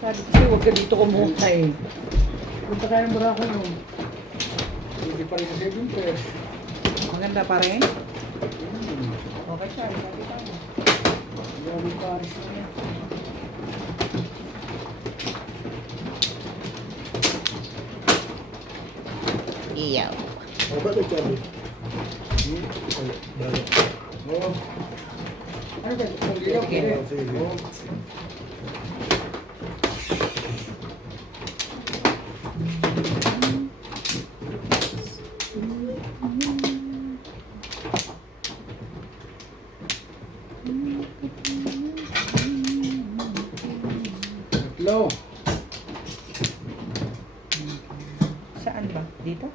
Sabi ko sa'yo, huwag ka dito kumuha eh. Punta tayo ng Boracay yun. Hindi pa rin sa 7 pairs. Maganda pa rin? Okay siya, sabi tayo. Hindi Paris na yan. Iyaw. Apa tu Charlie? Balik. Oo. Ano ba? Sige. Oo. Tatlo. Saan ba? Dito?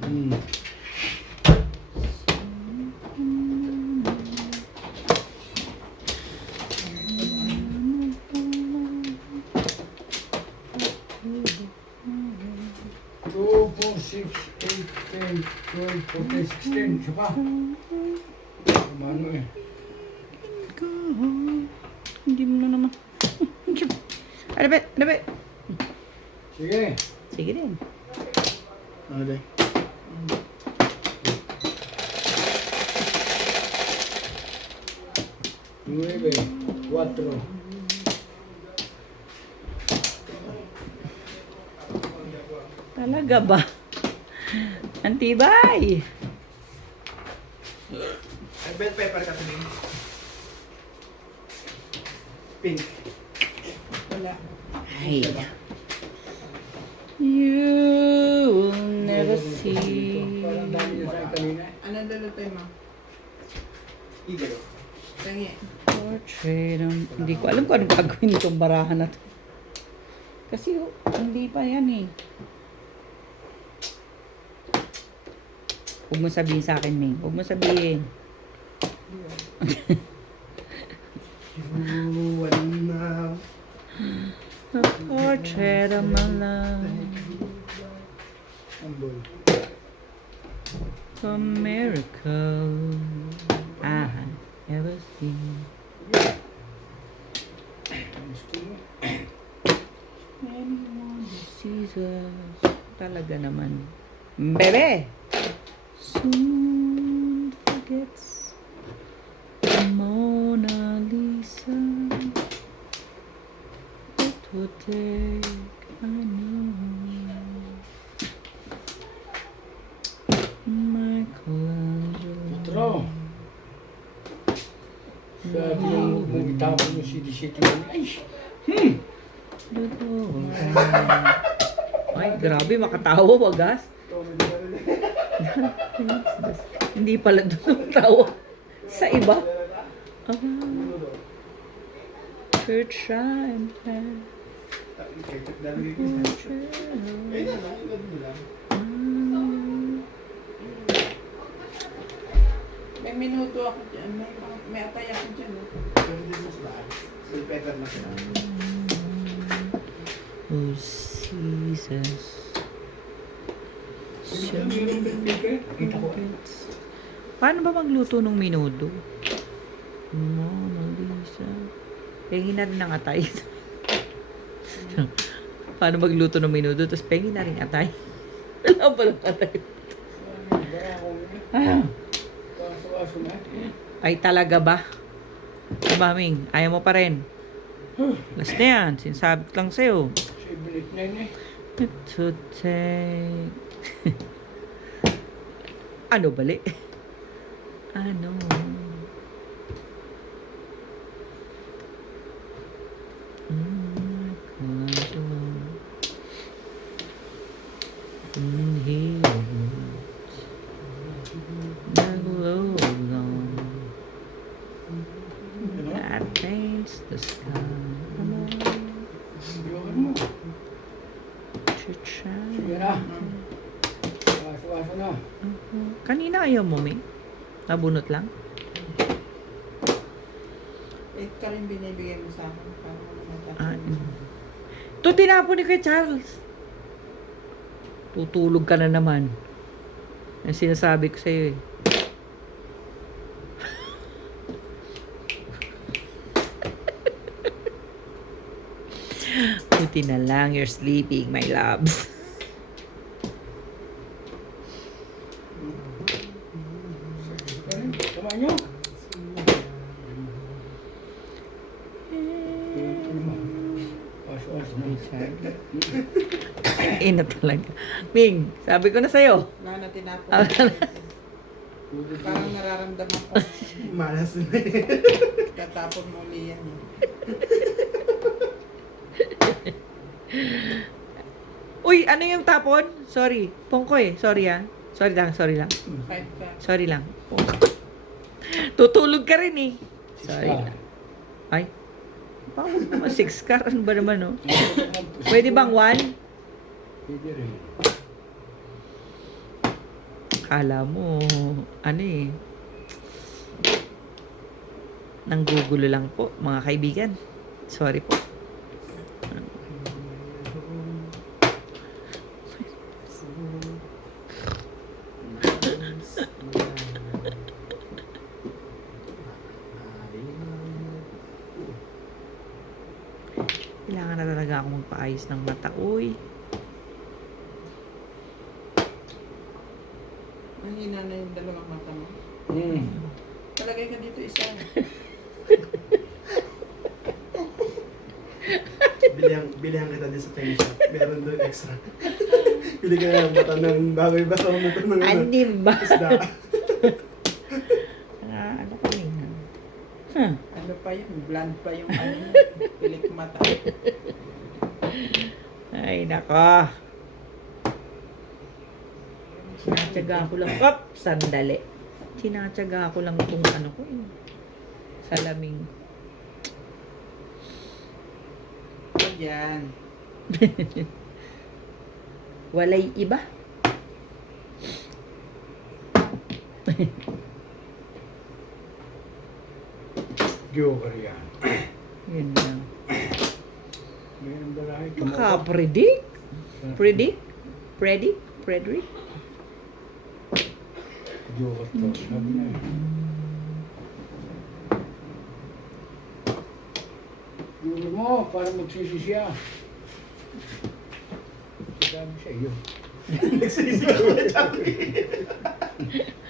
Two, 4, 6, 8, 10, 12, 14, 16. Isa pa. Kumano eh. Hindi mo na naman. Ano ba? Ano ba? Sige. Sige din. Ada. Nueve, 4. Talaga ba? Antibay! Ay, bell pepper ka tuming. Pink. Wala. Ay. You will never see. Parang dami niya sa akin kanina. Ano dulutoy mo? Igalo. Tangi. Portrait. Hindi ko alam kung anong gagawin itong barahan na to. Kasi hindi pa yan eh. Huwag mo sabihin sa akin, Ming. Huwag mo sabihin. You are now. A portrait of my love. Ambol. A miracle I ever seen. Gusto mo? Anyone who sees us. Talaga naman. Bebe! Soon forgets the Mona Lisa. It would take, I know, Otro. Michelangelo. Sabi mo, kung itapon mo si City. Ay! Ay, grabe, makatawa, wagas. Hindi pala doon tawa. Sa iba. Church and May minuto ako dyan. May atay ako dyan. Bell pepper na siya. Oh, Jesus. Kita ko. Paano ba magluto ng minudo? Mona Lisa. Pengin na rin ng atay. Paano magluto ng minudo? Tapos pengin na rin atay. Wala pa lang atay. Ah. Kaso-aso na. Ay talaga ba? Maming, ayaw mo pa rin. Last na yan. Sinasabi ko lang sa'yo. 7, 8, 9 eh. To take... ano bali? Ano? That paints the sky. Iyon mo. Cha-cha. Sige na. Kaso-aso na. Kanina ayaw mo, May? Nabunot lang? Ka rin binibigay mo sa akin. Para Ah, matapos. ito tinapon ni kay Charles. Tutulog ka na naman. Ang sinasabi ko sa'yo eh. Buti na lang you're sleeping, my loves. Kumain nyo. Ina talaga. Ming, sabi ko na sa'yo. Wala na tinapon. Ah, Parang nararamdaman ko. Malas na Tatapon mo ulit yan. Uy, ano yung tapon? Sorry. Pongkoy. Sorry ah. Sorry lang. Kahit ka. Sorry lang. Tutulog ka rin eh. Sorry. Ay. Bawal naman 6 car. Ano ba naman no? Pwede bang 1? Pwede rin. Kala mo, ano eh. Nanggugulo lang po, mga kaibigan. Sorry po. Kailangan na talaga akong magpaayos ng mata. Uy. Mahina na yung dalawang mata mo. Hmm. Talagay ka dito isa. Bilihan kita din sa tennis shop. Meron doon extra. Pili ka na ng bata ng bagay basta mo ito ng Anim ba? isda. Ano ko rin? Huh. Ano pa yun? Bland pa yung ano. Pilik mata. Ay, nako. Sinatsaga ko lang. Op! Sandali. Sinatsaga ko lang itong ano ko. Salaming. Yan. Walay iba. Joker yan. Yun lang. Mayroon ba lahat? Maka-predict? Predict? Predict? Frederick? Joker to. Sabi na eh. Dulo mo, para magsisi siya. Sabi sa iyo.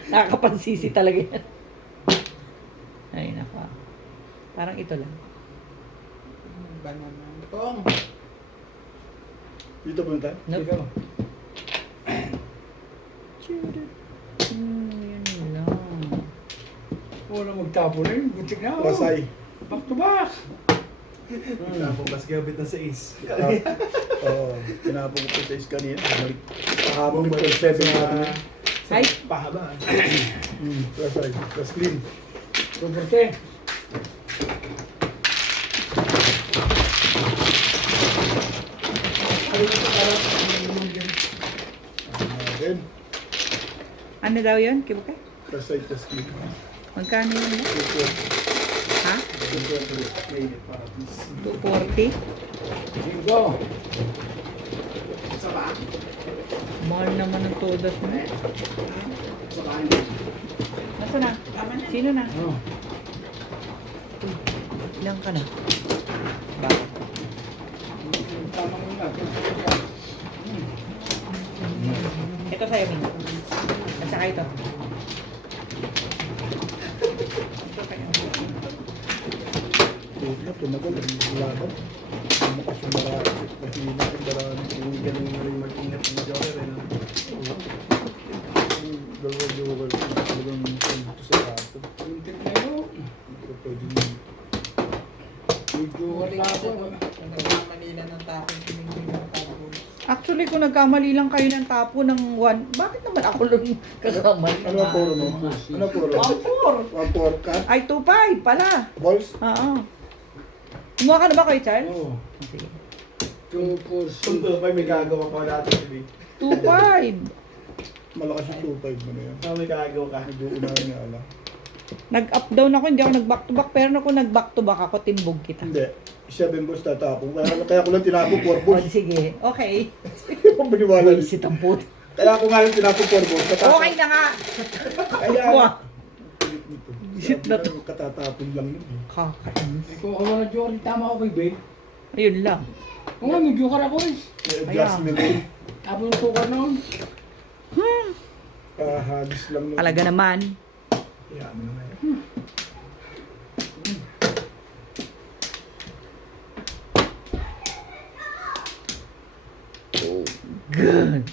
Nakakapansisi talaga yan. Ay, nako. Parang ito lang. Ano ba naman? Kung. Dito punta? Nope. Ikaw. Yun lang. Wala magtapo na yun. Butik na ako. Wasay. Back to back. Tapos mas gabit na sa is. Oo, tinapon ko po sa is kanina. Balik. Pahabang Bumalik balik ko sa sa Ay, pahaba. plus side, plus clean. Roberte. Then, ano daw yun? Kibuka? plus side, plus clean. Magkano yun? no? Ha? 240? Cinco. Sa ba? Mahal naman ang todas mo. Sa bahay. Nasaan na? Sino na? Oh. Ilang ka na? Bakit? Tama mo na. Ito sa'yo, Ming. At saka ito. Na, tumagal. Wala ba? Tumakas yung marami. Kasi natin marami. Yung ganun na rin mag-ingat ng Joker. Dalawa joker. Talagang ito sa kato. Yung tip na yun. Ito pwede nyo. Medyo Huli ka tapo. doon. Nagmamanila ng tapon. Tumingin ng tapon. Actually, kung nagkamali lang kayo ng tapo ng 1, bakit naman ako lang kakamali? Ano ang puro mo? Ano ang puro? 1-4. 1-4 cut? Ay, 2-5 pala. Balls? Oo. Kumuha ka na ba kayo, Charles? Oo. Sige. 2 for Kung to pa may gagawa pa dati si Big. 2-5. Malakas yung 2-5 mo na yan. May gagawa ka. Medyo unahin nga lang. Nag-up down ako, hindi ako nag-back to back. Pero kung nag-back to back ako, timbog kita. Hindi. 7 balls tatapong. Kaya ko lang tinapong 4 O, balls. sige. Okay. Kung maniwala. Buisit ang puto. Kaya ko nga lang tinapong 4 balls. Okay na nga. Kaya Wah. nito. Visit na to. Katatapon lang yun. Kakainis. Ikaw, wala na Jory. Tama ako kay Bay. Ayun lang. Oo nga, medyo ka ako eh. May adjustment din. Tapos yung tukar noon. Kahagis lang nun. Talaga naman. Yeah, ano na yan. Good.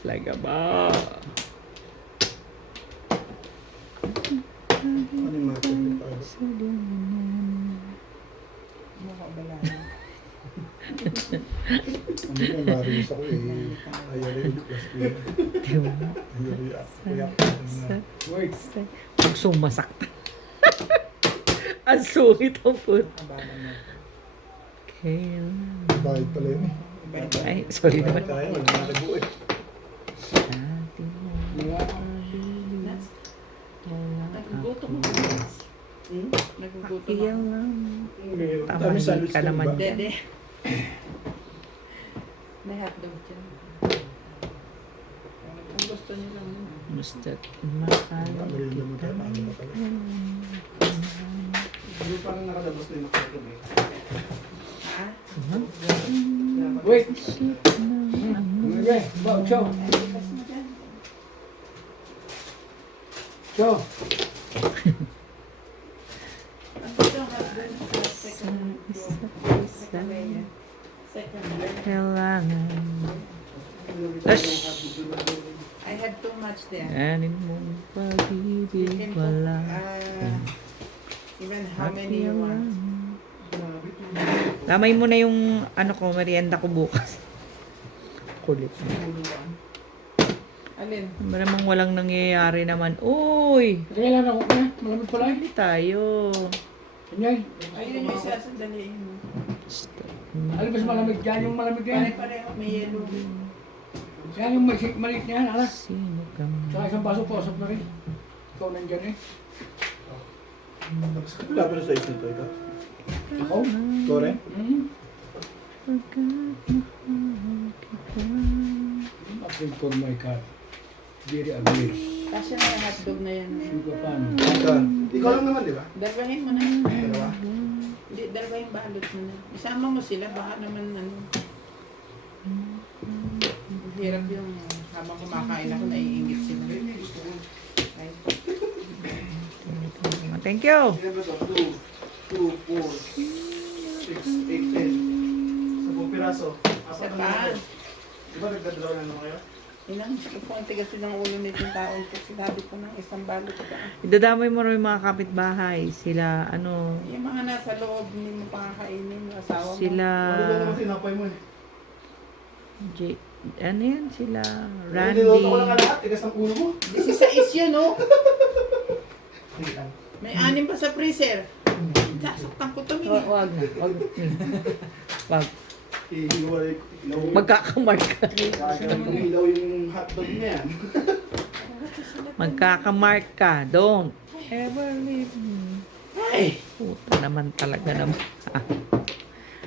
Talaga ba? Ano yung mga tablet tayo? Mukha bala na. Ano yun, marinis ako eh. Ayaw rin yung plus two. Diba? Ayaw rin yung Wait. Pag sumasaktan. Ang sungit ang food. Abala na. Okay. Bakit pala yun eh. Ay, sorry naman. Kaya, wala na nagbuo eh. Mga Naguguto mo. Naguguto Iyan mo. lang. Dami Tama sandwich ka doon naman ba? dyan. Dede. May hotdog dyan. Kung gusto niyo lang yun. Musta mahal Merienda mo tayo, kita. paano ba tayo? Hindi parang nakalabas na yung nakagabi. Ha? Wait. Okay, Bob, show. Show. Ang gusto yung hotdog sa second floor. Second layer. Second layer. Kailangan. Ash! I had too much there. Anin mong You pag-ibig can cook, wala. even how many you want. Lamay mo na yung ano ko, merienda ko bukas. Kulit. Alin? Ano namang walang nangyayari naman. Uy! Kailan ako na? Malamig pala eh. Hindi tayo. Ganyan. Ayun yung isa sa daliin mo. Alam mas malamig dyan yung malamig yan. Pare-pareho, may yellow. Yan yung maliit na yan, ala. Sino ka man? Saka isang baso po, asap na rin. Ikaw nandyan eh. Wala pa na size nito, ikaw? Ako? Ikaw rin? Upgrade for my car. Very ugly. Kasi na yung hotdog na yan. Suga paano? Ikaw lang naman, di ba? Dalbahin mo na. Dalawa? Hindi, dalbahin balot mo na. Isama mo sila, baka naman ano. Hirap yung habang kumakain ako, naiingit sila. Okay. Thank you. Ilan ba ito? 2, 4, 6, 8, 10. 10 piraso. Isa pa. Di ba nagdadalaw na naman kayo? Inang gusto ko ang tigas ng ulo nito yung taon ko. Sinabi ko ng isang balot ka. Idadamay mo rin yung mga kapitbahay. Sila, ano, Yung mga nasa loob, hindi mo pakakainin yung asawa mo. sila, Ano daw naman sinapay mo eh? ano yan, sila, Niloto ko lang Randy. lahat, tigas ng ulo mo. This is sa yun, no? Hindi lang. May 6 pa sa freezer. Sasaktan ko tumingin. Wag na, wag. Wag. Hihiwalay ko. Ilaw. Magkakamark ka. Kaya kung ilaw yung hotdog niya yan. Magkakamark ka. Don't ever leave me. Ay! Puta naman talaga naman.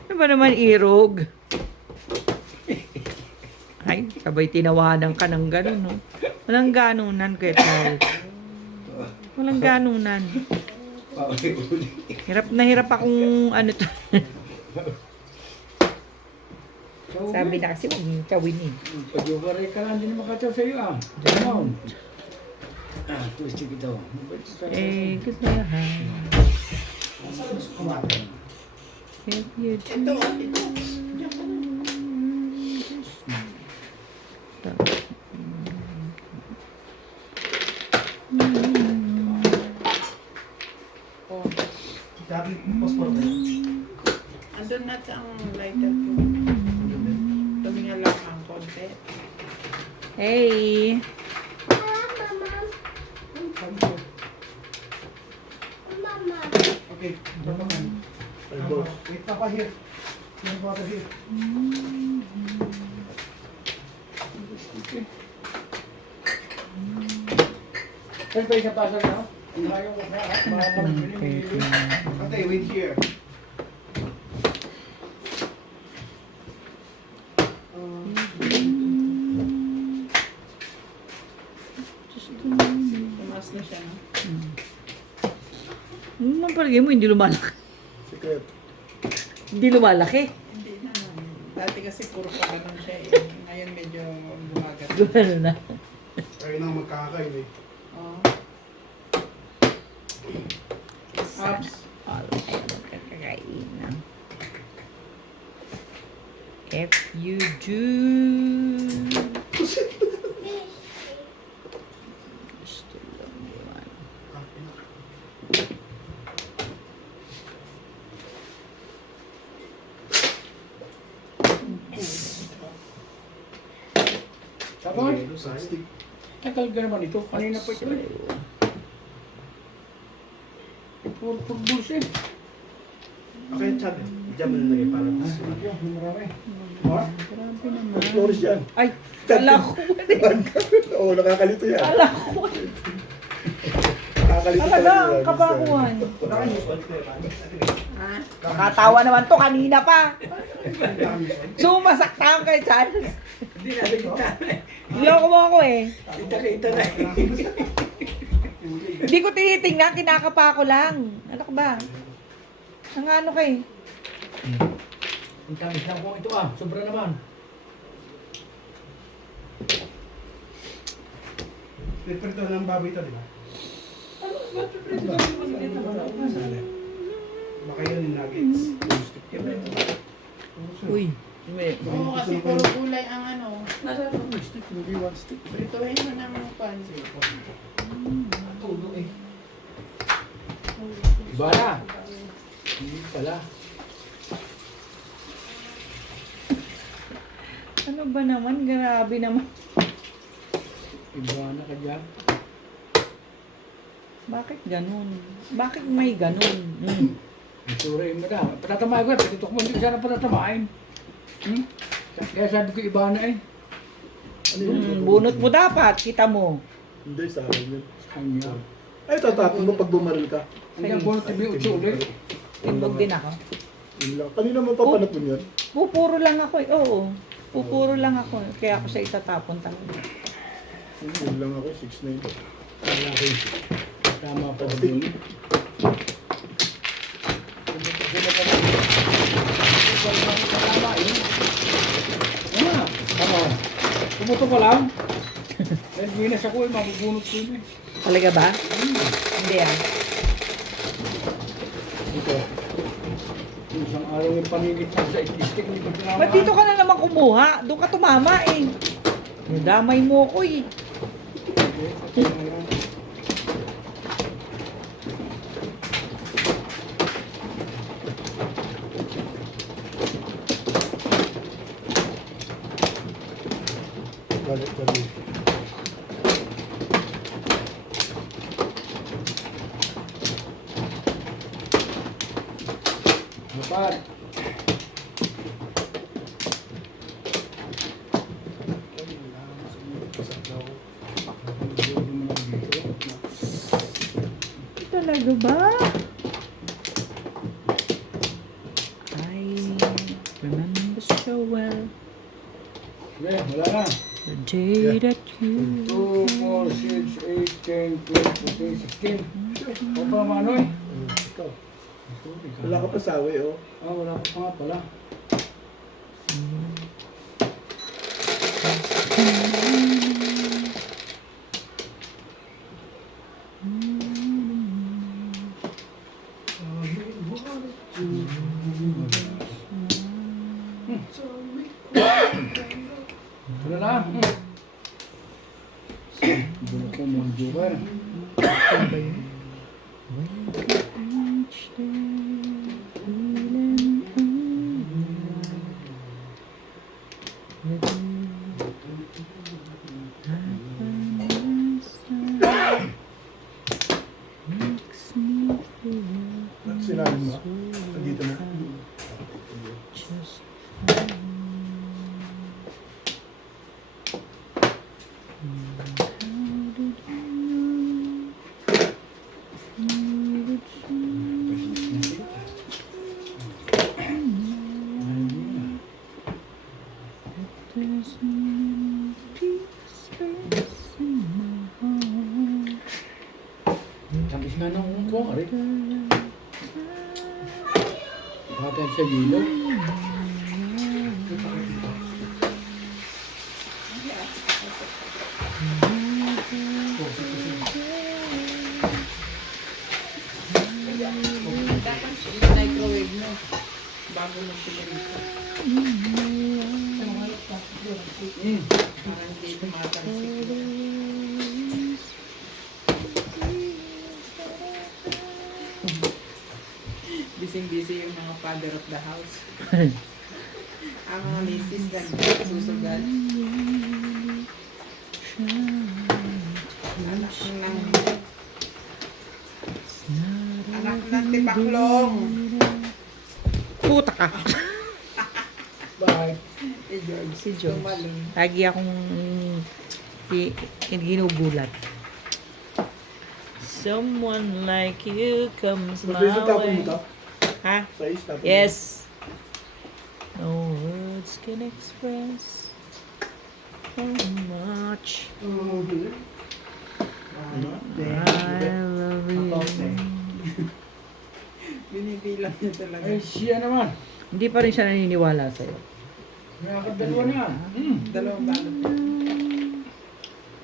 Ano ba naman irog? Ay, sabay tinawanan ka ng gano'n, no? Walang ganunan, Kuya Charles. Walang ganunan. Hirap na hirap akong ano to. Sabi na kasi huwag yung chawin eh. Pag-uwaray ka lang, hindi naman katsaw sa'yo ah. Diyan twisty kita. Eh, goodbye. If you Ito, ito. Oh, Dati, pospor ba yun? andun na sa ang lighter ko. Tuminga lang ang konti. Hey! Okay, tapakan. Wait, papa here. Yung water here. Saan pa isa pasok na? Ayaw ko na. Malamig pinimili. Ate, wait here. Tumaas na siya, no? Ano man palagay mo, hindi lumalaki. Secret. Hindi lumalaki. Hindi naman. Dati kasi puro pa ganun siya eh. Ngayon medyo lumagat. Gumano na. Kayo nang magkakain eh. Oh. Sana all ay magkakain ng if you do. Gusto lang yun. Sabay. Stick. Tagal ka naman ito. Kanina pa ito. Puro footballs eh. Okay, Chad. Diyan mo nilagay para mas. Marami. Ha? Grabe naman. Flores yan. Ay, kala ko. Oo, nakakalito yan. Kala ko. Nakakalito Talaga, yan. ang kabakuhan. Ha? Nakatawa naman to kanina pa. Sumasaktan kay Charles. Hindi na kita. Loko mo ako eh. Kita na. Hindi ko tinitingnan, kinakapa ko lang. Ano ka ba? Ang ano kay? Ang tamis lang kung ito ah. Sobra naman. Prito ng baboy ito, di ba? Baka yun yung nuggets. Uy. Oo, kasi puro gulay ang ano. Nasa stick. Hindi one stick. Prituhin mo ng pan. Tulo eh. Iba na. Hindi pala. Ano ba naman? Grabe naman. Iba na ka dyan. Bakit ganun? Bakit may ganun? Sure mo na. Patatamahin ko. Pagkito ko hindi ko sana patatamahin. Kaya sabi ko iba na eh. Ano yun? Bunot mo dapat, kita mo. Hindi, sa akin yun. Kanya. Ay, tatapon mo pag bumaril ka. Hanggang bunot TV ulit. Timbog din ako. Yun lang. Kanina mo papanat mo yun. Pupuro lang ako eh. Oo. Pupuro lang ako. Kaya ako sa itatapon talaga. Yun lang ako, 6'9". Malaki. Tama pa din. Pumuto ko lang. Dahil ginas ako eh, mabubunot ko yun eh. Talaga ba? Hindi ah. Dito. Yung isang araw yung panigit na sa itistik, hindi ko tinama. Ba't dito ka na naman kumuha? Doon ka tumama eh. Nadamay mo ko eh. Balik, balik. Dapat. Talaga ba? I remember so well Okay, wala na. the day that you 2, 4, 6, 8, 10, 12, 14, 16. O pa manoy? Ikaw. Wala ka pa sawi, oh. Ah, wala pa nga pala. Wala na. Gulo ko mo ang jugar. Sinabi mo. Nandito na. just sa gilid. Dapat i-microwave mo bago mo pinirito. Para hindi tumatalsik. Busy-busy yung mga father of the house. Ang mga misis na susugal. Anak ng tipaklong. Puta ka. Bye. Eh, George. Si George. Tumalon. Lagi akong ginugulat. Someone like you comes my Mabilis na tapon way. mo to? Ha? Sa is, tapon mo. Yes. No words can express how much Ano? I love you. Binibilang niya talaga. Ay, siya naman. Hindi pa rin siya naniniwala sa'yo. Nakakadalawa na. Dalawang balot.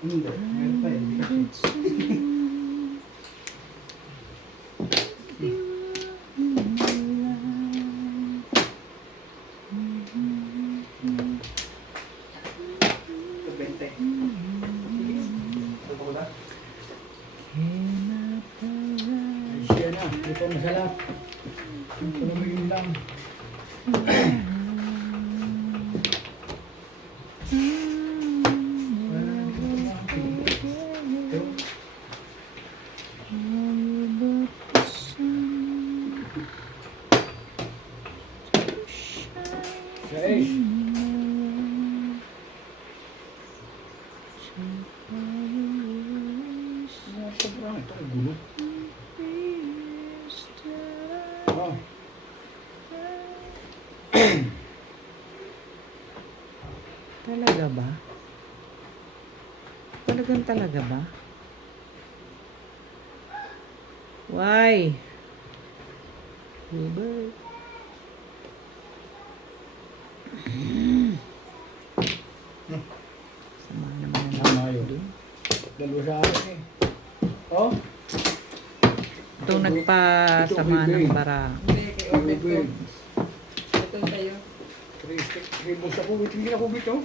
Hindi. Meron pa eh. Bente. Ito ko na. Ay, siya na. Ito masarap. Ito na may lang. Guys. Sobrang ito ang gulo. Oh. Talaga ba? Talaga ba? Why? Uber. Sama naman ang Tama tama yun. doon. Dalawa sa akin eh. Oh? Itong nagpasama ng bara. Hindi, kay Obed ko. Ruben. Ito sa'yo. 3 ribbons sa kubit. Hindi na kubit oh.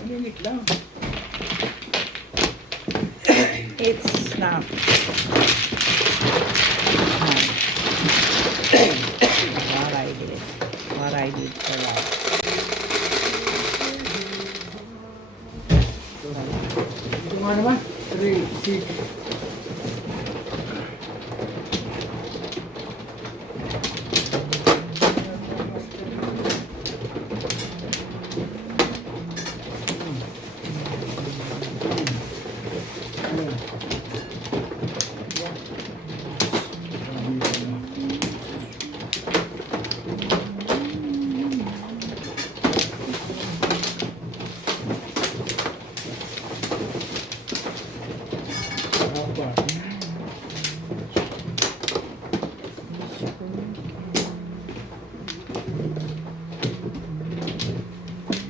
Ang init lang. It's not. What I did for that. Ito nga naman. 3, 6.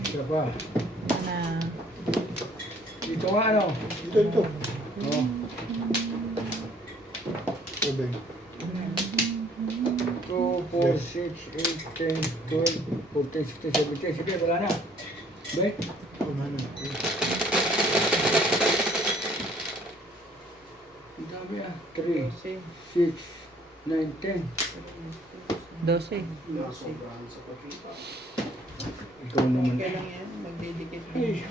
Isa pa. Na, Dito nga ano. Ito. Oh. Ubeng. 2, 4, 6, 8, 10, 12, 14, 16, 17. Sige, wala na. Bet. Ano na. Ang dami ah. 3, 6, 9, 10. 12. Sobrang sa pagkita. Ikaw naman. Okay lang yan. Magdidikit ka. Eh,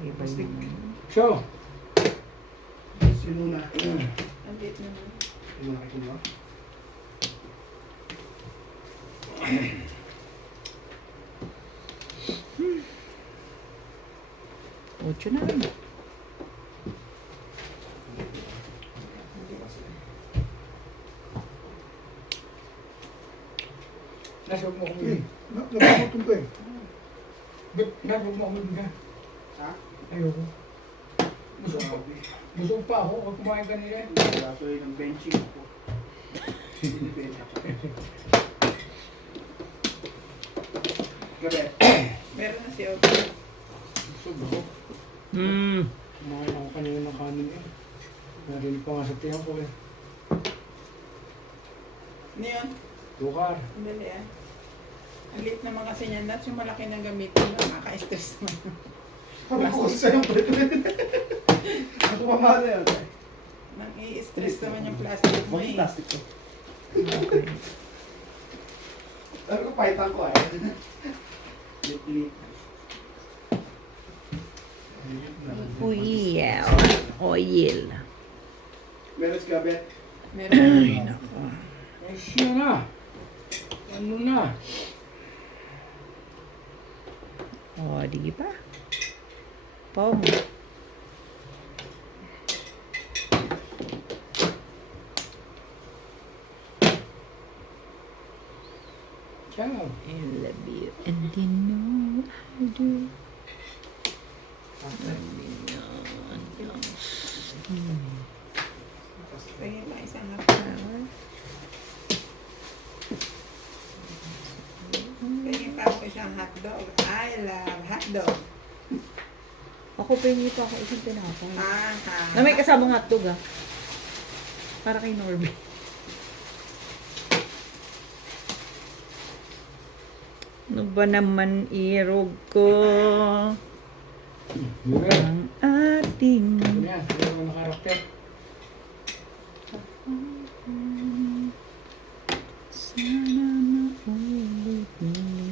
Iba yun. So, Sino na? Andit naman. Sino na kinuha? Ocho na rin. nasa mo kami. Napaputol ko eh. Bet, nasa mo kami na. Ha? Ayoko. Busog pa ako. Huwag kumain kanina. Kaso yun ang benching ako. Bench ako. Gabi. Meron na si Opo. Subo. Kumain ako kanina ng kanin eh. Narinig pa nga sa tiyan ko eh. Ano yun? Tukar. Dali ah. Ang liit naman kasi niyan. That's yung malaki ng gamitin. Nakaka-stress naman. Sabi ko kasi sa'yo, pre. Ako mamana yun. Nang i-stress naman yung plastic mo eh. Plastic to. Sabi ko, paitan ko eh. Lit-lit. Oil. Oil. Meron si Gabet. Meron. Ay, siya na. Ano na? O, di ba? Pong. Ciao. I love you and you know I do. Tingin pa isang hotdog. Tingin pa ako isang hotdog. I love hotdog. Ako pengi pa ako isang tinapay. Ah, Na may kasamang hotdog ah. Para kay Norby. Ano ba naman irog ko? Ang ating Ano yan? Ano yung karakter? sana maulit muli.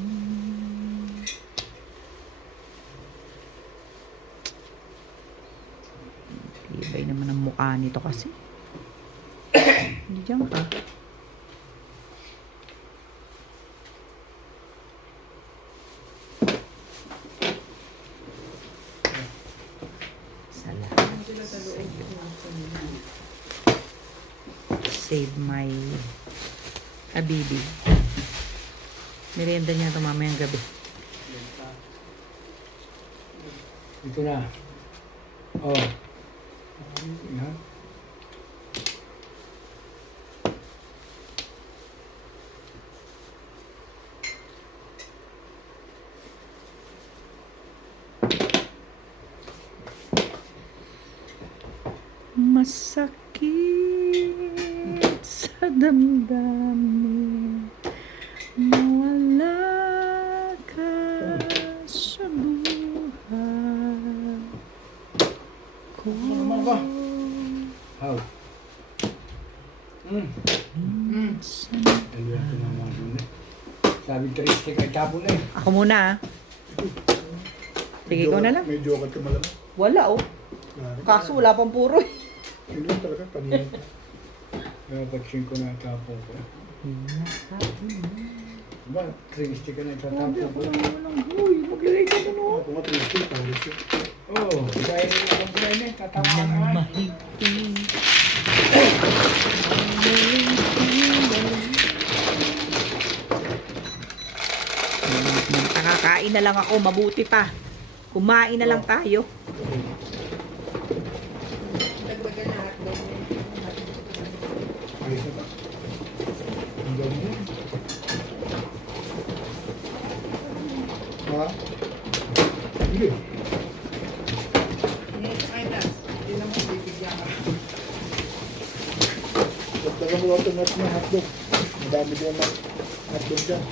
Ibay naman ang mukha nito kasi. Hindi dyan ka. Salamat. sila sa loob. Save my abibi. Merienda niya ito mamayang gabi. Ito na. Oh. Yan. Masakit sa damdamin mawala ka sa buhay ko. Ano naman ba? How? Minsan. Ayun, ito na mga dun eh. Sabi Christy kay Tapo na eh. Ako muna ah. Sige, ikaw na lang. May joker ka malamang. Wala oh. Kaso wala pang puro eh. Yun lang talaga, paningin. Kaya patsin ko na Tapo ko. Ba, Christy ka na Tapo ko. Uy, mag-ilay ka doon oh. Ako nga, Tristy, pangit yun. Oo, dahil ang friend eh, tatawa ka naman. Nakakain na lang ako, mabuti pa. Kumain na lang tayo. Dagdagan na hotdog. Ayos na ba? Ang gawin mo. Ha? Hindi. Ngayon sa kay Das. Hindi naman bibigyan ka. Dagdagan mo lang ito na hotdog. Madami din na hotdog dyan.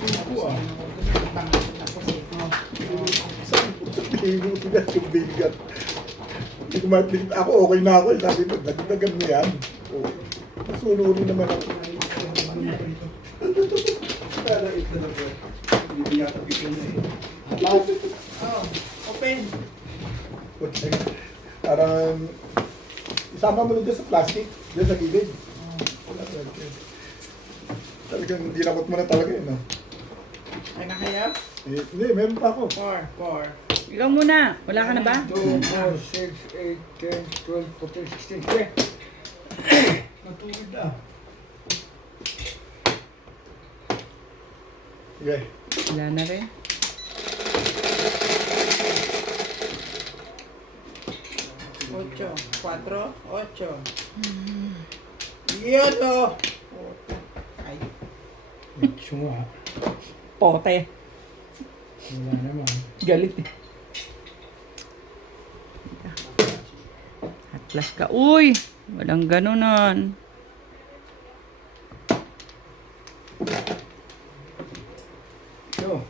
Suko ah. Sabihin mo bigat yung bigat. Hindi ko mapilit. Ako okay na ako. Sabi mo, dagdagan mo yan. Masunurin naman ako. Kala ito na po. Hindi yata ito na eh. Oh, open. Parang isama mo na dyan sa plastic. Dyan sa gilid. Talagang dinakot mo na talaga yun. No? Ay na kaya? Hindi, meron pa ako. 4. Ikaw muna. Wala ka na ba? 2, 4, 6, 8, 10, 12, 14, 16. Eh! Natuwid na. Okay. Wala na rin. Ocho. 4, 8. Yan o! Ay, Medyo nga. pote. Wala naman. Galit eh. Atlas ka. Uy! Walang ganunan. Yo.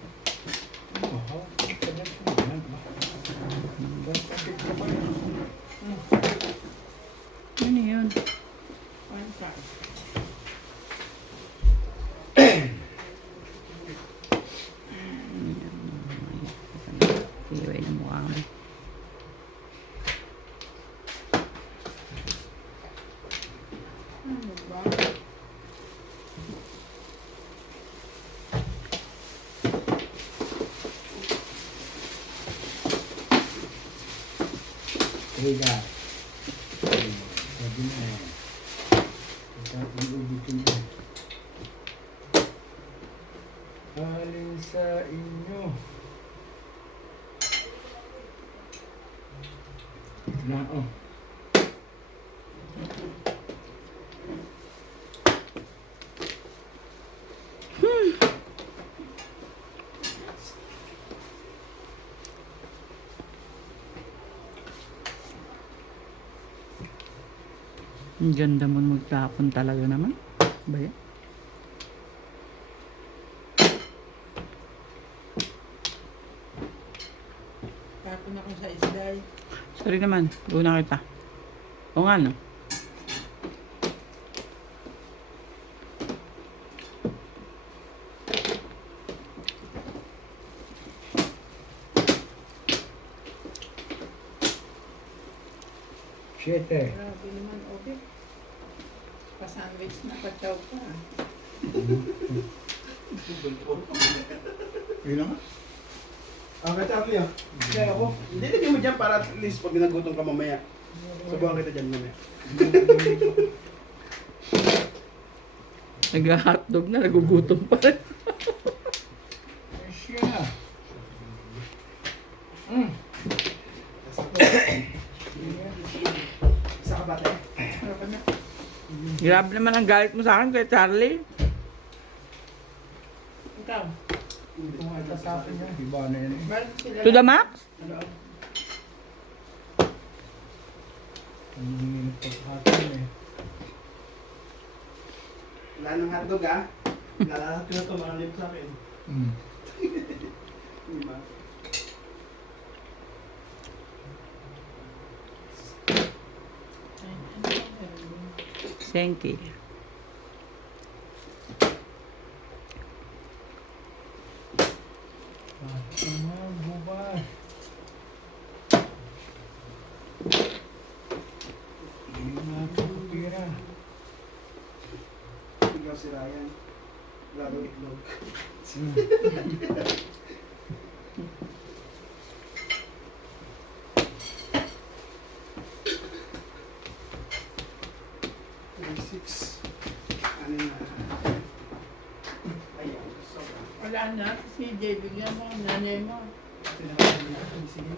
Ano yun? Iway na mukha mo. Ano ba? Riga. Sabi na eh. Tapos ubitin mo. Alin sa inyo? Ito na oh. Ang ganda mo magtapon talaga naman. Ba yan? Tapon ako sa isday. Sorry naman. Una kita. O nga no? Siyete. Grabe naman, okay. Pa-sandwich na pachaw pa. Yun na nga. Okay, Charlie ah. Kaya ako, hindi lagyan mo dyan para at least pag nagutom ka mamaya. Subukan kita dyan mamaya. Nag-hotdog na. Nagugutom pa rin. Siya. Isa ka bate. Ano na? Grabe naman ang galit mo sa akin kay Charlie. Ikaw, Ito nga itatapin niya. Iba na yan eh. meron sila. To the max? Ang hinginit pagkakataon eh. Wala nang hotdog ah. Nalalat ko na ito, malalim sa akin. Diba? Thank you. Tama, bukas. Hindi na ako pira. Ikaw si Ryan. Lalo itlog. Six. Ano na? Ayan. Sobra. Wala na, si Jay, bigyan mo, nanay mo. Sinabi na. Sige.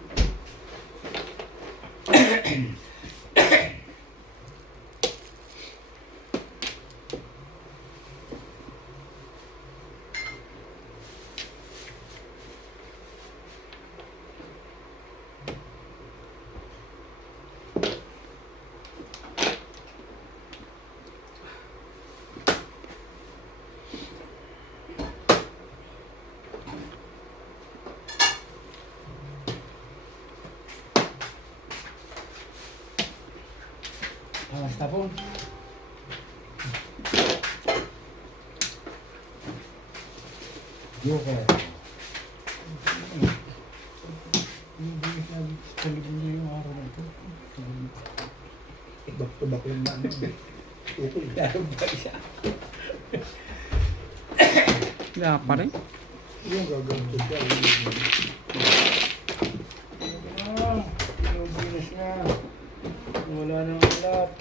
Basta po. Joker. Hindi na talibin niya yung araw na ito. Tubak yung ano. Tukol. Lalo ba siya? Wala pa rin. Yung gagawin ko siya. Yung bilis na. Wala nang alat.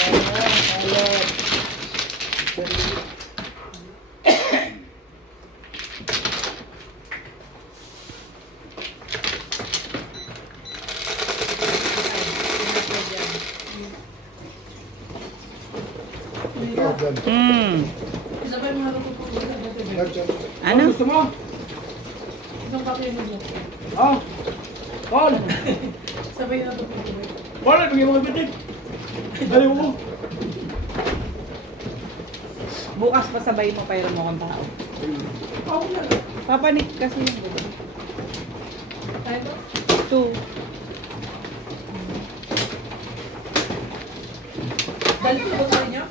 Wala nang alat. yan. Sabay mo na tutulog sa gabi. Yan. Ano? Gusto mo? Isang kape mo mo. Oh. Paul. Sabay na tutulog. Paul, bigyan mo ng bitin. Dali mo. Bukas pa sabay mo pero mo kang tao. Oo na lang. Papanik kasi yung buto. Tayo ba? 2. Dali ko sa inyo?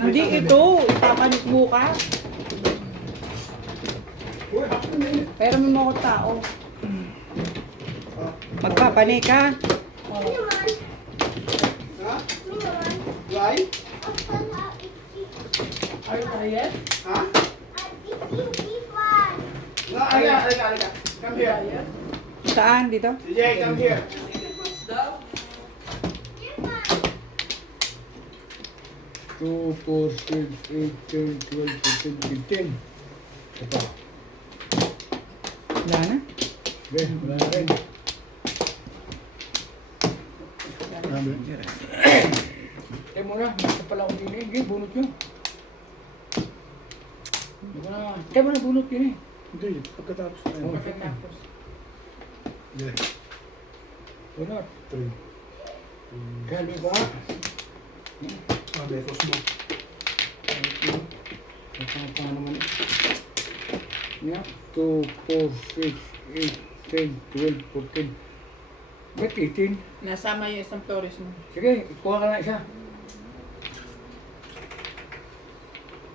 Hindi ito. Ipapanik bukas. Uy, ako na yun. Pero may mga tao. Magpapanik ka. Ha? Lie? Are you tired? Ha? No, alika. Come here. Tired? Saan? Dito? CJ, come here. Daw? 2, 4, 6, 8, 10, 12, 14, 15. Ito. Wala na. Okay, wala na rin. Ano? Eh muna, basta pala akong din eh. Okay, bunot nyo. Kaya mo na bunot yun eh. Hindi, pagkatapos na yan. Oh. Pagkatapos. Yeah, Bunot. 3. Gali ba? Betos mo. Ito naman eh. Yeah. 2, 4, 6, 8, 10, 12, 14. Ba't 18? Nasama yung isang flores mo. Sige, kuha ka na isa.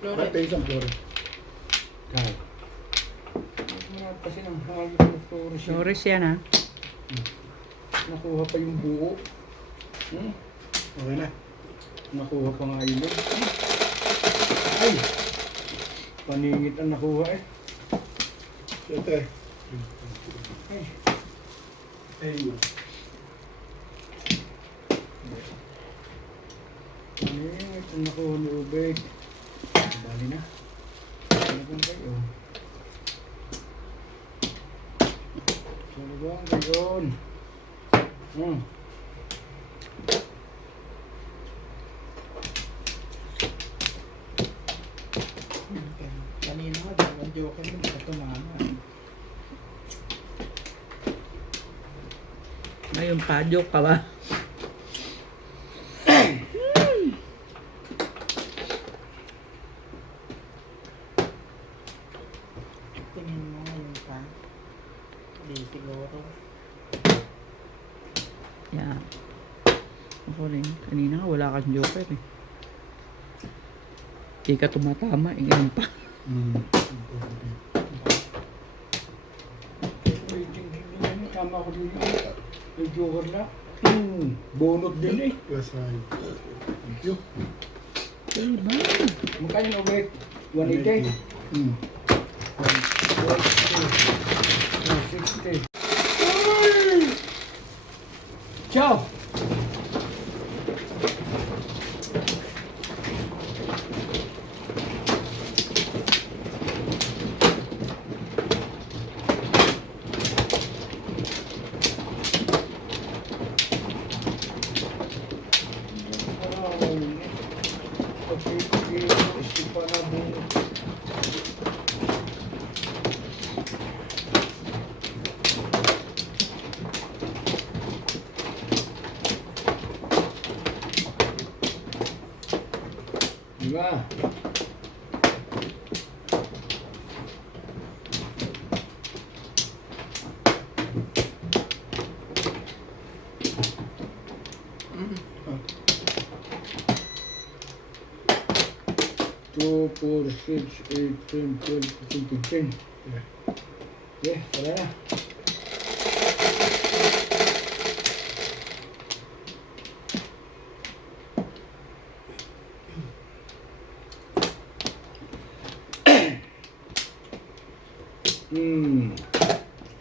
Ba't Flores. tayo isang flore? Kaya. Kasi nang hanggang sa flores yun. Flores yan ha. Nakuha pa yung buo. Okay na. Nakuha pa nga yun. Ay! Paningit ang nakuha eh. Ito eh. Ayun. Paningit ang nakuha ni Ubed. Bali na. Ano bang kayo? Ano bang gayon? Kanina ko, dalawang joke mo. Ito tumama. Ngayon pa, joke ka ba? Tingin mo ngayon pa. Hindi siguro. Yan. Ako rin. Kanina nga wala kang joker eh. Hindi ka tumatama eh. Ngayon pa. Tama ko din eh. May joker na. Bonot din eh. Plus 5. Thank you. Diba? Magkano na Ubed? 180? 160. Ciao! Diba? Two, 4, 6, 8, 10, 12, 15, 15. Okay, wala na.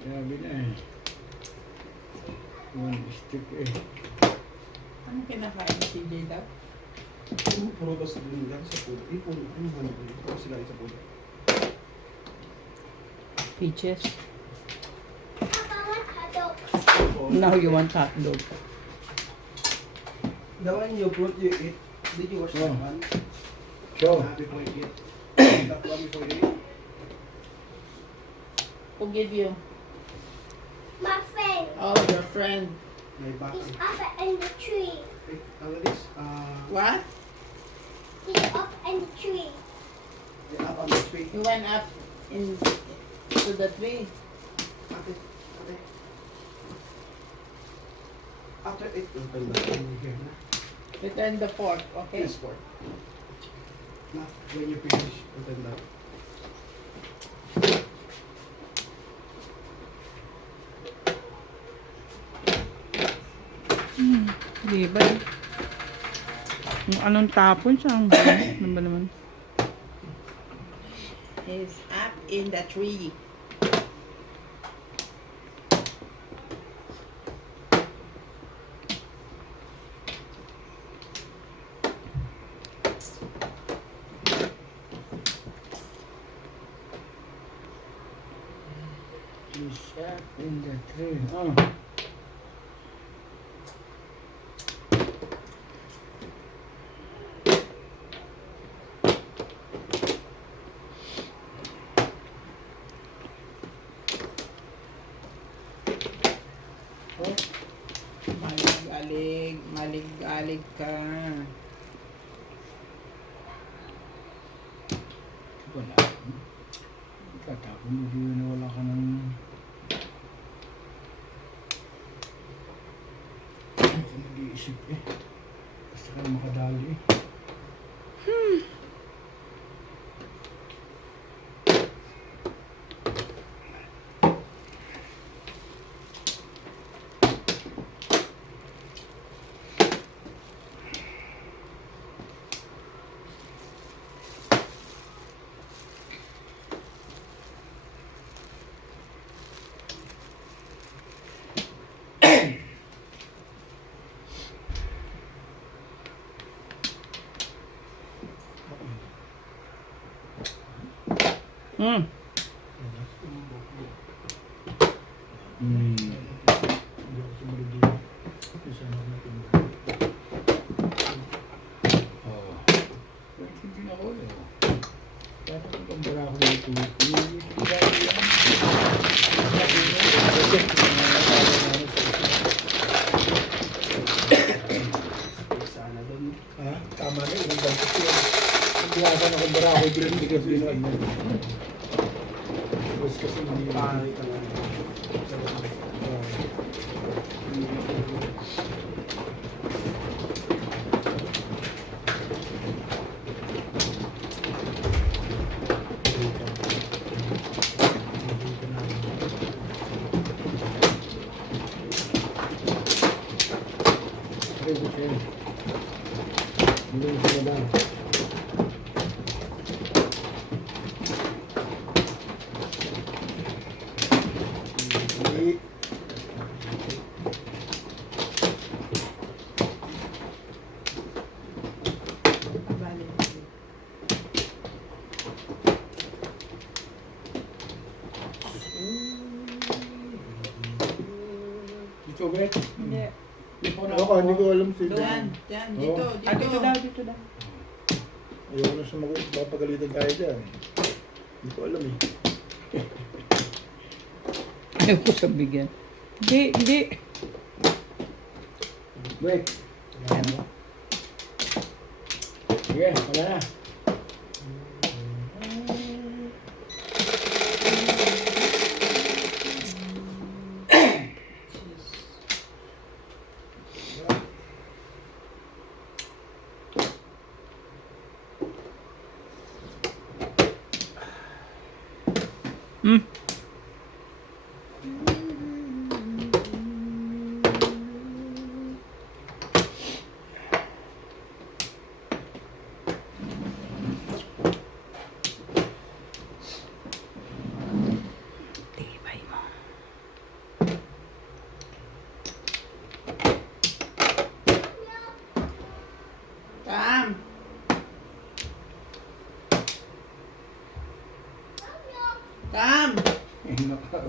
Sabi na eh. One stick eh. Ano kinakain si CJ daw? Puro tas din lang sa pulo. Puro ano puro sila sa pulo. Peaches. Now you want hot dog. The one you put, you eat. Did you watch Oh. that one? So, Before you eat. That one before you eat. Who give you? My friend Oh, your friend. May back. is up in the tree. Wait, ano this? What? He's up in the tree. Up on the tree. You went up in to the tree. Ate, ate. After it, open the here na. Return the fork, okay? Yes, for. Na, when you finish, open that. Di ba? Yung anong tapon siya? Ano ba naman? He's up in the tree. He's up in the tree. Oh. Malig-alig, malig-alig ka. Wala. Tatapon mo din na wala ka ng... Nag-iisip eh. Basta ka makadali eh. Hmm. Hmm. hindi ako sumunod dito. Isa na natin. Oo. Hindi na ako eh. Dapat ang pambara ko dito. Hindi ko dahil yan. Sana doon. Ha? Tama na, ilang gantos yun. Hindi ako na kung bara ako din, hindi ka binuan mo. Tapos kasi hindi Pari ka lang. Hindi ko sila ba? Hindi. Dito, Bet. Hindi. Ako, hindi ko alam sila. Diyan, diyan, dito, Oh. Ah, dito dito. daw, dito daw. Ayoko na makapagalitan tayo dyan. Hindi ko alam eh. Ayaw ko sa bigyan. Hindi, hindi. Bet. Sige, wala na. Hmm. Tibay mo. Kam. Kam.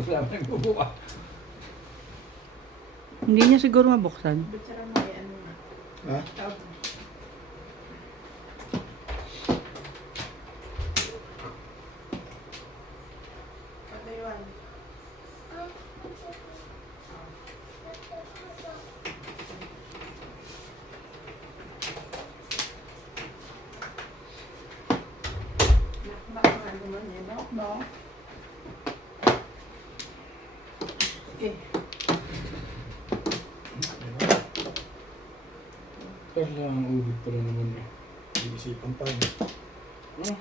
Wala na nagbubuka. Hindi niya siguro mabuksan. Bitsara mo yan. Ha? Okay. Kasi ang ubit pala naman eh. Iisipan pa. Ano?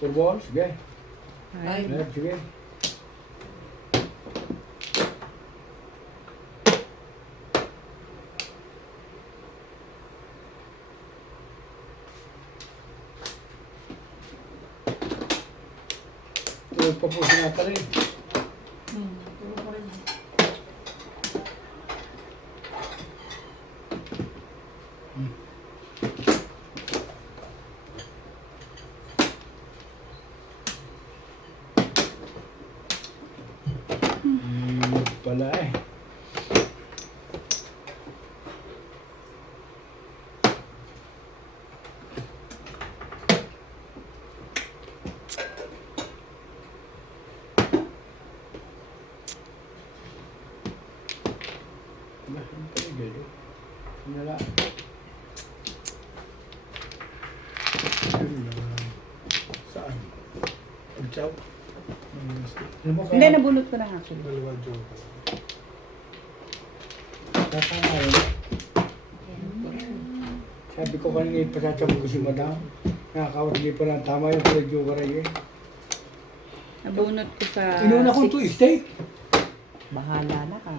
Football, sige. Ay. Left, sige. Tulog pa po sinata rin. Tulog ko rin. Pala eh. Ano pa rin galo? Ano lang? Saan? Pag-chow? Ano mo Hindi, kaya? nabunot ko na actually. Dalawa joke. Tatama yun. Sabi ko kanina ipasasabog ko si madam. Nakakawat hindi pa lang tama yung pala joke rin eh. Nabunot ko sa... Inuna kong 2 steak. Bahala na ka.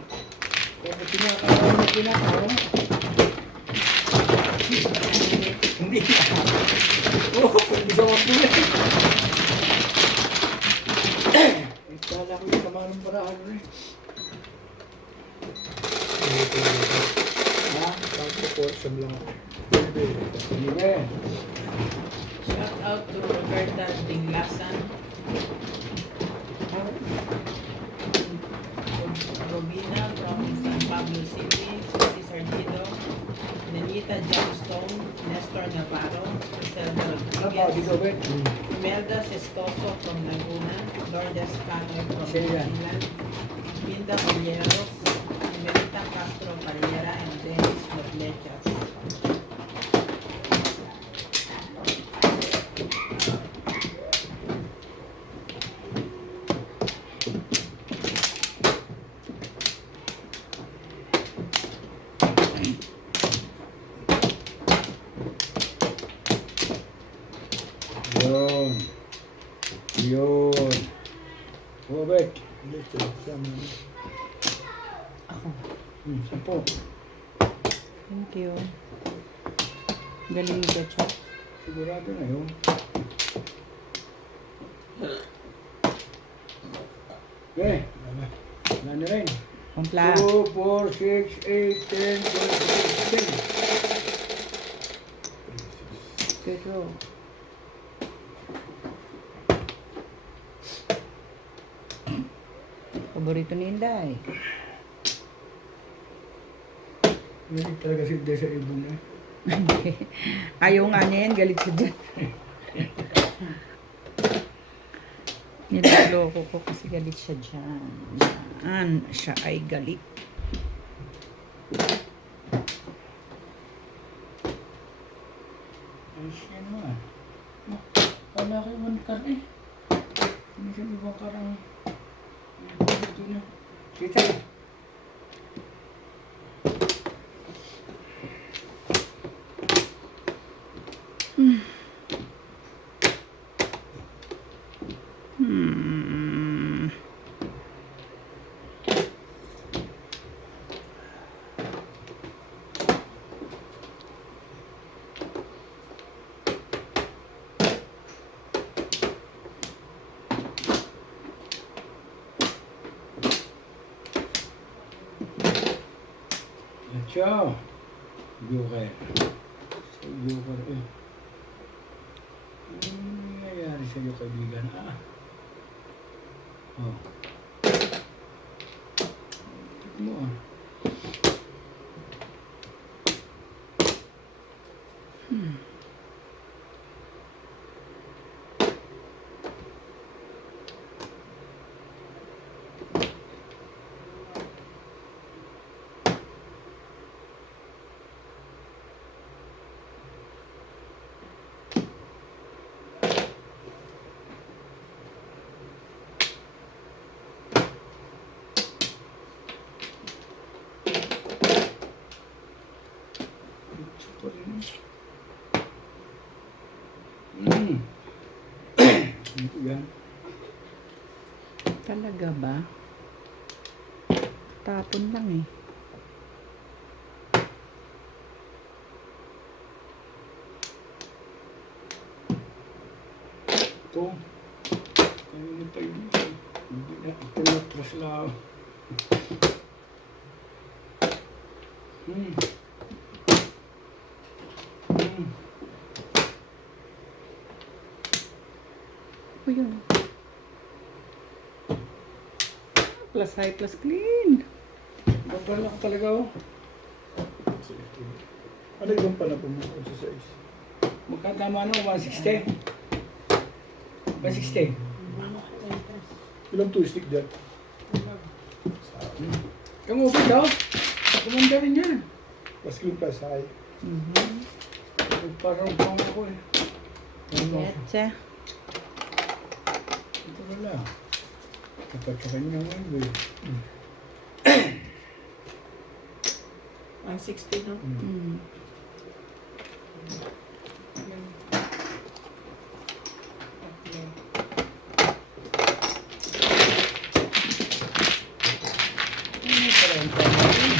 Kaya kinakawa na kinakawa. Hindi na. Oo, pwede sa mga pula. Kala ko yung tama ng paraan rin. Ha? Tapos portion lang. Hindi ba eh. Shout out to Roberta Dinglasan. Robina from San Pablo City, Susie Sardido, Nanita Johnstone, Nestor Navarro, Griselda Ano ba, di Rodriguez, ko ba? Imelda Sestoso from Laguna, Lourdes Canoy from New Sino yan? Zealand, Linda Olleros, Emerita Castro Carrera, and Dennis Noblechas. Yun. Yun. Robert. Ako. 10. Thank you. Galing ni Ketchup. Sigurado na yun. Okay. Wala na rin. Kompla. 2, 4, 6, 8, 10, 12, 13. Ketchup. Paborito ni Inday. Galit talaga si Desa Ibon eh. Ayaw nga niya yan, galit siya dyan. Niloloko ko kasi galit siya dyan. Yan, siya ay galit. Ay, siya naman. Kala ko yung kar eh. Hindi siya ibang karang... Ito na. Kita. Siya. Joker. Sa Joker eh. Ano nangyayari sa'yo kaibigan? Ah. Oh. Tignan mo ah. Ito rin. Ito yan. Talaga ba? Tapon lang eh. Ito. Ano pa yun? Hindi na. Ito matras lang. O yun. Plus high, plus clean. Bagal lang talaga oh. Ano ibang panapon mo sa size? Magkatama no, 160. 160. Ilang two stick dyan? Kamupit daw. Kumanda rin yan. Plus clean plus high. Parang pang ako eh. Getcha. Ito wala. Kapag sa kanya ngayon eh. 160 no? Mm. Ano pala ang tama rin?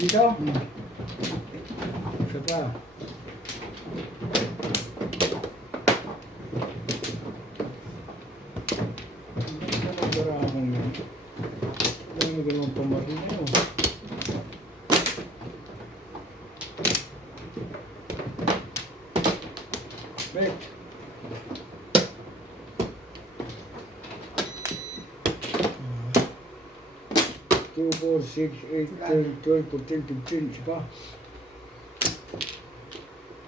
Dito? Isa pa. Ano nagdara akong yun? Ano nagawang pamarin nyo? Wait. Two, 4, 6, 8, 10, 12, 14, 15, isa pa.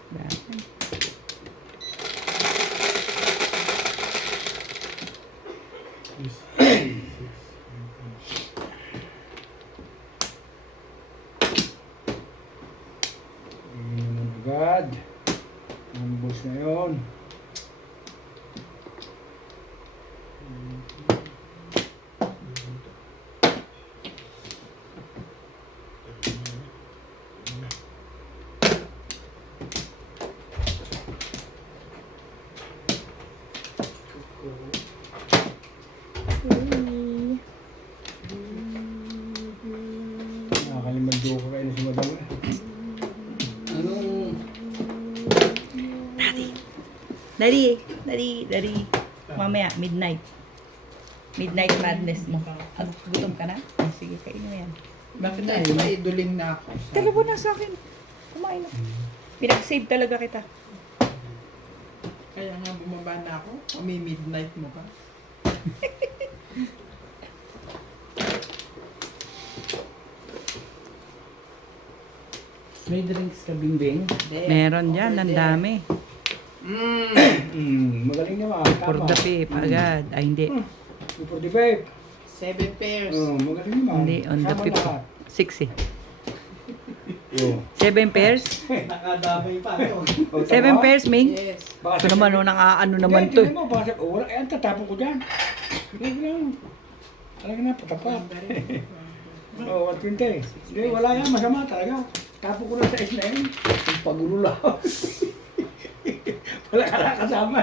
Dami. Hindi naman agad. Ang boss na yun. Nakakalimandyo ka kayo na si Madam eh. Anong... Daddy. Mamaya, midnight. Midnight madness mo. Gutom ka na? Sige, kain mo yan. Bakit na maiduling na ako? Telefon na sa akin. Kumain na. Pinag-save talaga kita. Kaya nga bumaba na ako. Midnight mo pa. May drinks ka, Bingbing? Meron dyan, ang dami. Magaling naman. For the pip, agad. Ay, hindi. For the vape. 7 pairs. Magaling naman. Hindi, on the Sama 5th. lahat. 6 eh. Oo. 7 pairs? Nakadamay pa ito. 7 pairs, Ming? Yes. Ito naman, oh, ano naman to. Hindi mo, baka wala. Ayan, tatapon ko dyan. Hindi lang. Talaga na, patapat. Oo, 120. Hindi, wala yan. Masama talaga. Tapon ko na sa is na yun. Ang pagulo lang. Wala ka na kasama.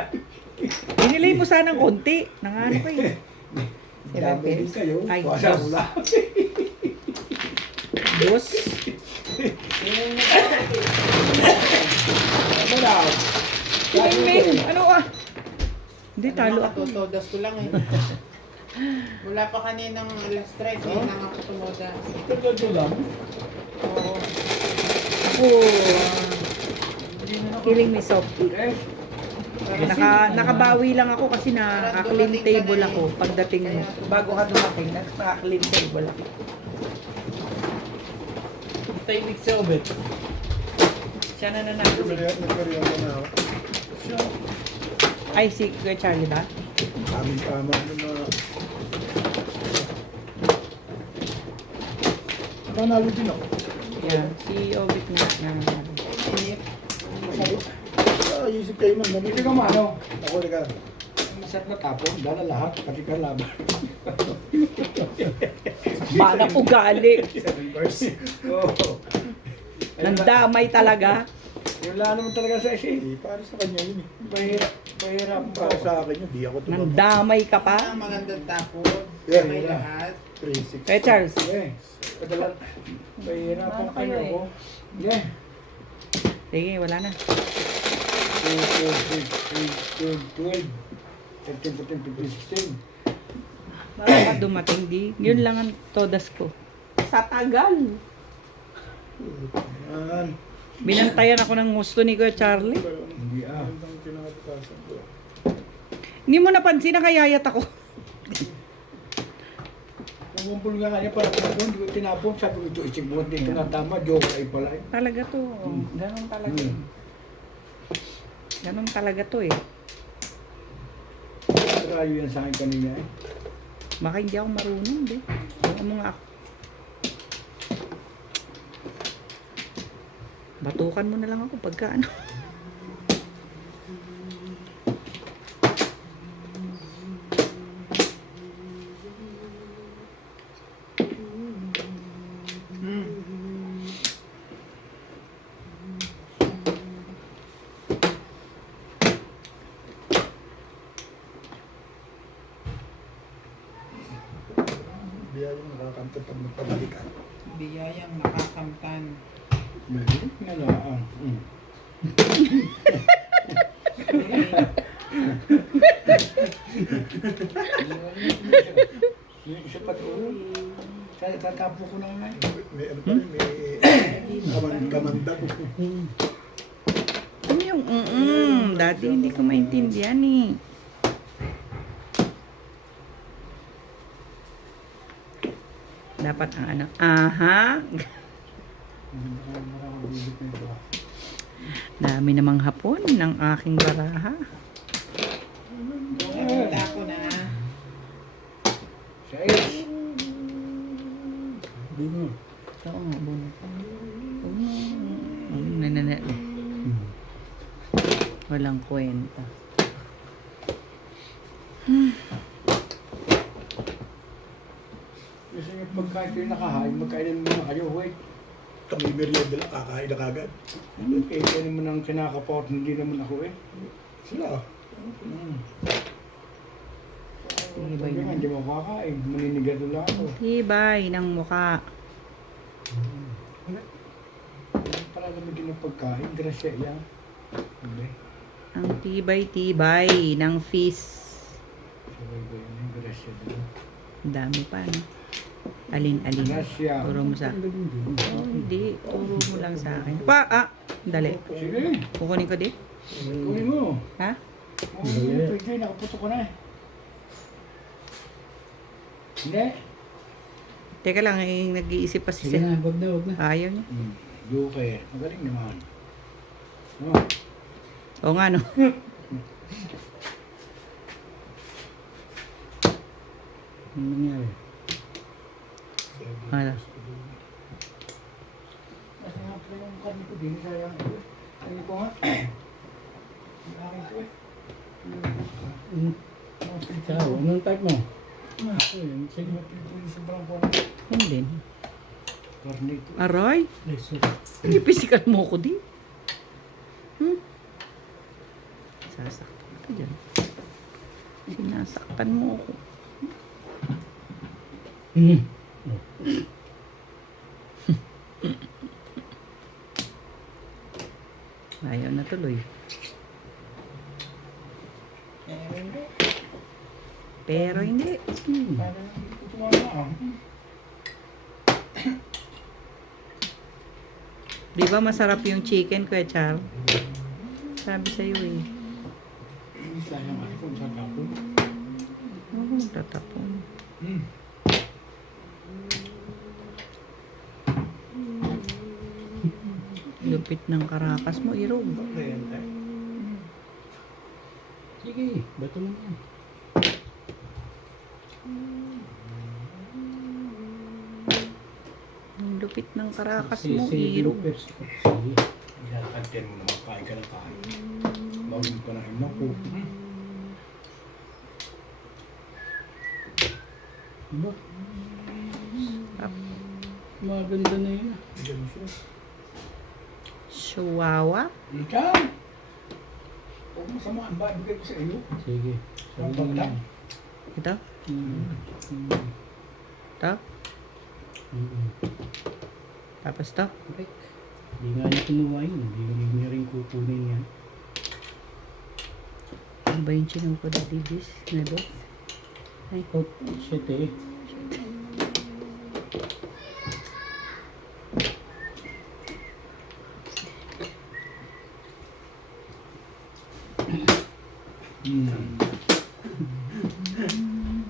Inilay mo sanang konti. Nangano ka eh. 7 Dami din pairs? kayo. Ay, Wasa ko lang. Dos. Ano daw? Ming, Ming, ano ah? Hindi, talo ako. Tutodas ko lang eh. Wala pa kaninang alas 3, hindi na nga ako tumodas. Ito lang. Oo. Killing me softly. Eh, Nakabawi lang ako kasi naka-clean table ako pagdating mo. Bago ka dumating, naka-clean table ako. Tahimik si Obet. Siya na nanalo. Nagkaroon na ako. Ay, si Kuya Charlie ba? Aming tama na na. Panalo din ako. Yeah, si Obit na nanalo. Isip kayo man. hindi ka maano. Ako ka. Masarap na tapon. Dala lahat. Pati ka laban. Manang ugali. 7 bars. Oo. Nandamay talaga. Yung wala naman talaga sa isi. Para sa kanya yun eh. Mahirap Para sa akin yun, di ako tumama. Nandamay ka pa. Ang magandang tapon. Yeah, May yeah. lahat. 3-6. Kuya Charles. Eh, padala. Mahirapan Ano kayo kayo eh? ako. Yeah. Sige, wala na. 2, 4, 6, 8, 9, 10, 11, 12, 13, 14, 15, 16. Bago ka dumating, di. Yun lang ang todas ko. Sa tagal. Yan. Binantayan ako ng gusto ni Kuya Charlie. Hindi ah. Ang pinakatasan ko. Hindi mo napansin na kayayat ako. Namumpul nga kanya para tinapon, hindi ko tinapon. Sabi ko ito, isig mo din. Ito na tama, joke ay pala eh. Talaga to. Ganon talaga. Ganon talaga to eh. Rayo yan sa akin kanina eh. Baka hindi ako marunong, di. Ano mo nga ako. Batukan mo na lang ako pagka ano. Biya yung nakakanto pag nagpabalikan. Biyayang nakakamtan. Meron nga na ah. Yung isa pa doon. Tatapo ko na nga eh. May ano pa rin, may kamanda ko. Ano yung dati hindi ko maintindihan eh. Dapat ang ano. Aha. Dami namang hapon ng aking baraha. Nakita ko na. Sais. Oo nga, bunot. Nanana. Walang kwenta. Kasi yung pagkain kayo nakahain, magkainin mo na kayo, wait. Kami merienda lang, kakain na kagad. Eh, kainin mo nang kinakapot, hindi naman ako eh. Sila. Tibay Sabi nga, na. hindi mo kakain, maninigado lang ako. Tibay ng mukha. Para lamigin ng pagkain, grasya yan. Hindi. Ang tibay-tibay ng fish. Sabay ba yun yung grasya doon? Ang dami pa, no? Alin-alin. Grasya. Turo mo sa Oh, hindi. Turo mo lang sa akin. Dali. Sige, Kukunin ko di. kunin mo. Ha? Oo, pwede, nakaputo ko na eh. Hindi. Teka lang, nag-iisip pa si Sige Seth. na, wag na. Ayaw niya. Duke, magaling naman. No. Oo nga, no? Ano nangyari? Ano? Kasi nga pala yung karne ko din, sayang ito. Sabi ko nga, yung akin ko eh. Ikaw, anong type mo? Sige, sobrang po. Yun din. Karne ko. Aray, Leso. physical mo ko din. Sasaktan ka dyan. Sinasaktan mo ako. Ayaw na tuloy. Pero hindi. Parang hindi ko tumama. Di ba masarap yung chicken, Kuya Char? Sabi sa'yo eh. Sayang nga kung saan ako. Oo, tatapon. Lupit ng karakas mo, Irog. Sige, bato mo yan. Ang lupit ng karakas Si mo, Irog. Lopez. Sige. Ilalakad mo naman, kain ka na kain. Bawin ko na rin ako. Diba? Sarap. Maganda na yun. Ganun siya. Chihuahua. Ikaw! Huwag mo samaan ba? Ibigay ko sa iyo. Sige. Ang Sabi paglang. Ito? Ito? Tapos to? Correct. Hindi nga niya kinuha yun. Hindi niya rin kukunin yan. Ano ba yung chinuko na dibis? Nado? Ay, Oh, shit eh.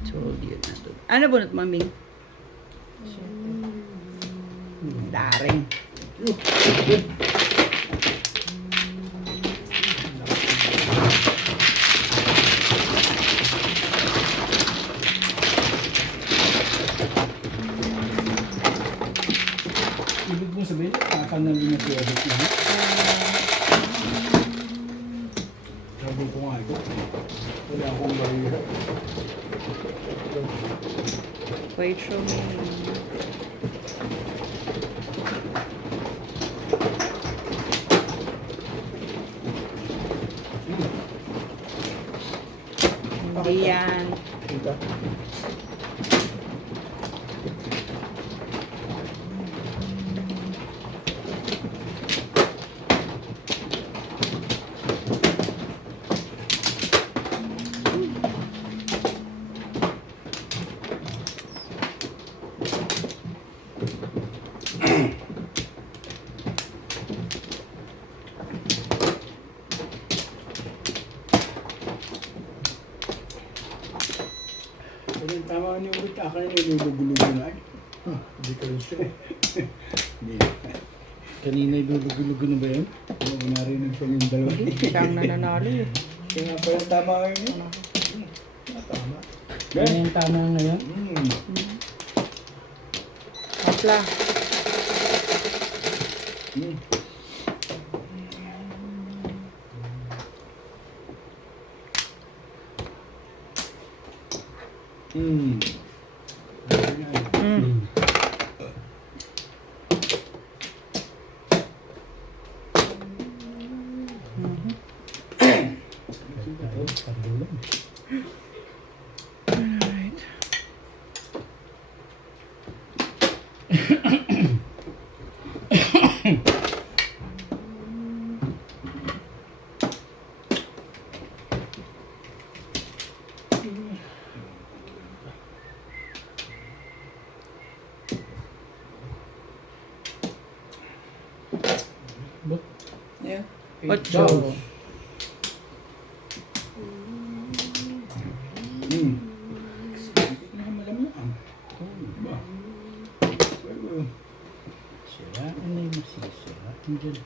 told you na to. Ano bunot, maming? Daring. Ibig mong sabihin, kakanalin na si Eric na. Sabi ko nga ito. Wala akong barira. Wait, show me. Hindi yan. Ito. Pero yung tama ni ulit akin na nilulugo-lugo na eh. Hindi ka rin siya. Hindi. Kanina ilulugo-lugo na ba yun? Hindi ko narinig sa yung dalawa. Siyang nananalo eh. Kaya nga pala tama ngayon eh. Tama. Yan yung tama ngayon. Hapla. Hmm. Mm. Pandulan. But, Yeah. Ocho. Malam-lam. Diba? Pero, Sira, ano yung masisira? Andyan.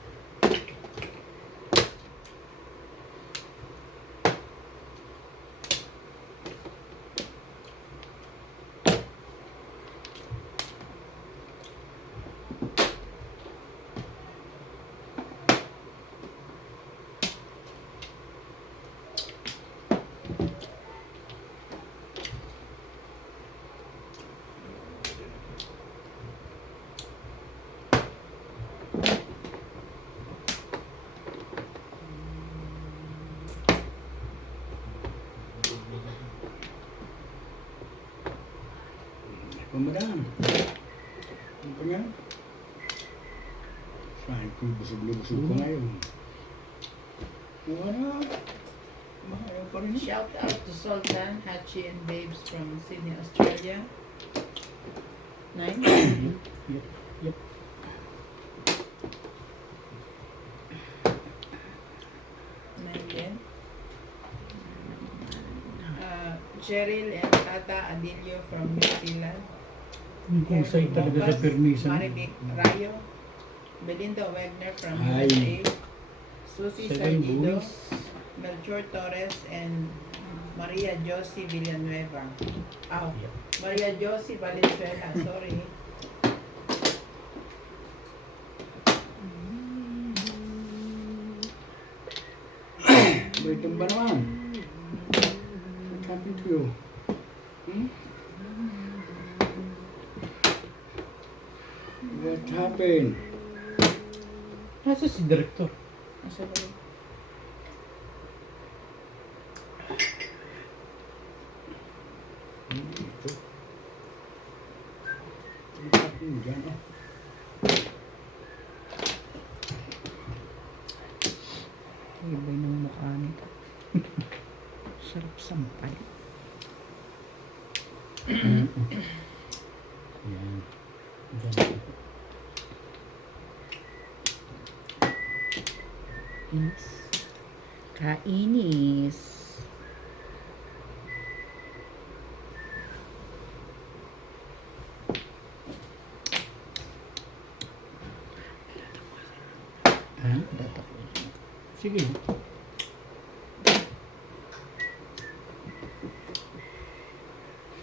Pamadaan. Ano pa nga? Saan ko busog na busog ko ngayon. Wala. Ayaw pa rin. Shout out to Sultan, Hachi, and Babes from Sydney, Australia. 9. Yep. Again. Cheryl and Tata Adilio from New Zealand. Husay talaga sa permission. Marivic Rayo. Belinda Wagner from Hi. USA. Susie Seven Sardido. boys. Melchor Torres and Maria Josie Villanueva. Oh, Maria Josie Valenzuela, sorry. Balitan ba naman? What happened to you? Hmm? What happened? Nasa si Director? Nasa ba yun? Ito. What happened dyan? Oh. Iba ng mukha nito. Sarap sampal. Yan. Diyan. Inis. Kainis. Ha? Dapat. Sige.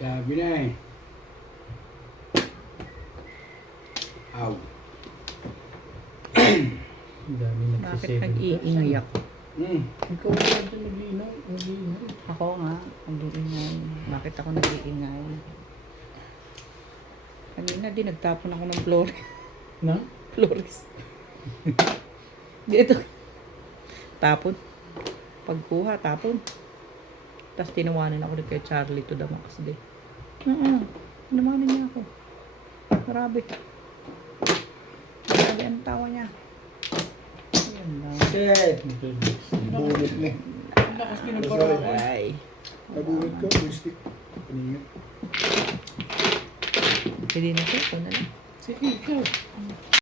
Sabi na eh. Aw. Ang dami Bakit nagsiseven. nag-iingay ako? Ikaw wala dyan nag-iinay. Ako nga, nag-iingay. Bakit ako nag-iingay? Kanina din, nagtapon ako ng flores. Na? Flores. Dito. Tapon. Pagkuha, tapon. Tapos tinawanan ako ni kay Charlie to the max day. Tinawanan niya ako. Grabe. Grabe ang tawa niya. Ayan lang. Shit. Bunit mo. Lakas kinapara ako. Ay. Nabunit ka, stick. Kanina. Hindi na siya. Ito na lang. Sige, ikaw.